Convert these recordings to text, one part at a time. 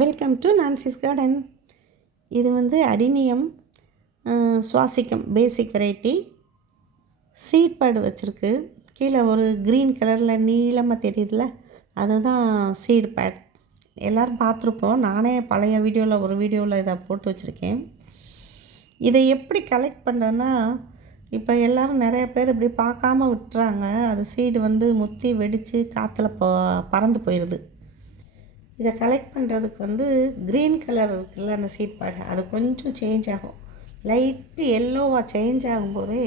Welcome to Nancy's garden. இது வந்து adenium சுவாசிக்கம் பேசிக் variety seat pad வச்சுருக்கு. கீழே ஒரு க்ரீன் கலரில் நீளமாக தெரியுதுல, அதுதான் சீட் பேட். எல்லோரும் பார்த்துருப்போம். நானே பழைய ஒரு வீடியோவில் இதை போட்டு வச்சுருக்கேன். இதை எப்படி கலெக்ட் பண்ணுறதுன்னா, இப்போ எல்லோரும் நிறைய பேர் இப்படி பார்க்காம விட்டுறாங்க. அது சீடு வந்து முத்தி வெடித்து காற்றுல பறந்து போயிடுது. இதை கலெக்ட் பண்ணுறதுக்கு வந்து க்ரீன் கலர் இருக்குல்ல அந்த சீட் பேடு, அது கொஞ்சம் சேஞ்ச் ஆகும். லைட்டு எல்லோவாக சேஞ்ச் ஆகும்போதே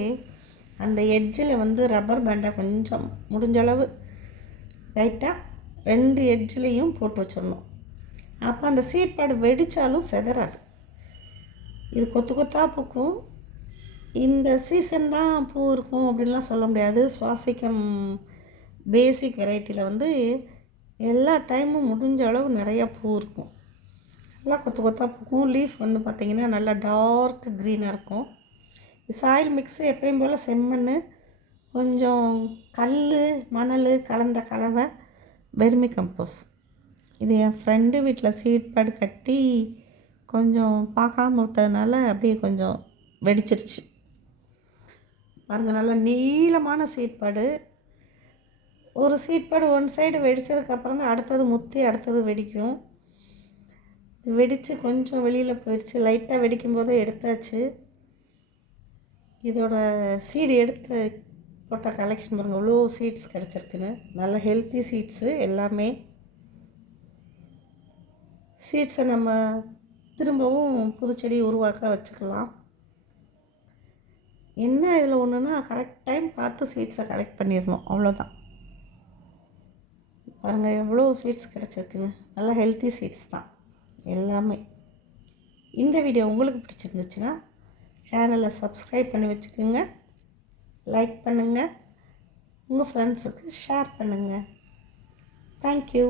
அந்த எட்ஜில் வந்து ரப்பர் பேண்டை கொஞ்சம் முடிஞ்சளவு லைட்டாக 2 எட்ஜ்லேயும் போட்டு வச்சிடணும். அப்போ அந்த சீட் பேடு வெடித்தாலும் செதறாது. இது கொத்து கொத்தாக பூக்கும். இந்த சீசன் தான் பூ இருக்கும் அப்படின்லாம் சொல்ல முடியாது. சுவாசிக்கம் பேசிக் வெரைட்டியில் வந்து எல்லா டைமும் முடிஞ்ச அளவு நிறையா பூ இருக்கும். நல்லா கொத்து கொத்தாக பூக்கும். லீஃப் வந்து பார்த்திங்கன்னா நல்லா டார்க் க்ரீனாக இருக்கும். சாயில் மிக்ஸு எப்பயும் போல் செம்மண், கொஞ்சம் கல் மணல் கலந்த கலவை, வெர்மி கம்போஸ். இது என் ஃப்ரெண்டு வீட்டில் சீட் பேடு கட்டி கொஞ்சம் பார்க்காம விட்டதுனால அப்படியே கொஞ்சம் வெடிச்சிருச்சு. பாருங்கள், நல்லா நீளமான சீட் பேடு. ஒரு சீட் பேடு ஒன் சைடு வெடித்ததுக்கப்புறம் தான் அடுத்தது முத்தி அடுத்தது வெடிக்கும். வெடித்து கொஞ்சம் வெளியில் போயிடுச்சு. லைட்டாக வெடிக்கும் போதே எடுத்தாச்சு. இதோட சீடு எடுத்து போட்ட கலெக்ஷன் பாருங்கள், இவ்வளோ சீட்ஸ் கிடச்சிருக்குன்னு. நல்ல ஹெல்த்தி சீட்ஸு எல்லாமே. சீட்ஸை நம்ம திரும்பவும் புதுச்செடி உருவாக்க வச்சுக்கலாம். என்ன இதில் ஒன்றுனா, கரெக்ட் டைம் பார்த்து சீட்ஸை கலெக்ட் பண்ணிடணும், அவ்வளோதான். பாருங்கள் எவ்வளோ சீட்ஸ் கிடச்சிருக்குங்க. நல்லா ஹெல்த்தி சீட்ஸ் தான் எல்லாமே. இந்த வீடியோ உங்களுக்கு பிடிச்சிருந்துச்சுன்னா சேனலை சப்ஸ்கிரைப் பண்ணி வச்சுக்கோங்க, லைக் பண்ணுங்கள், உங்கள் ஃப்ரெண்ட்ஸுக்கு ஷேர் பண்ணுங்கள். தேங்க்யூ.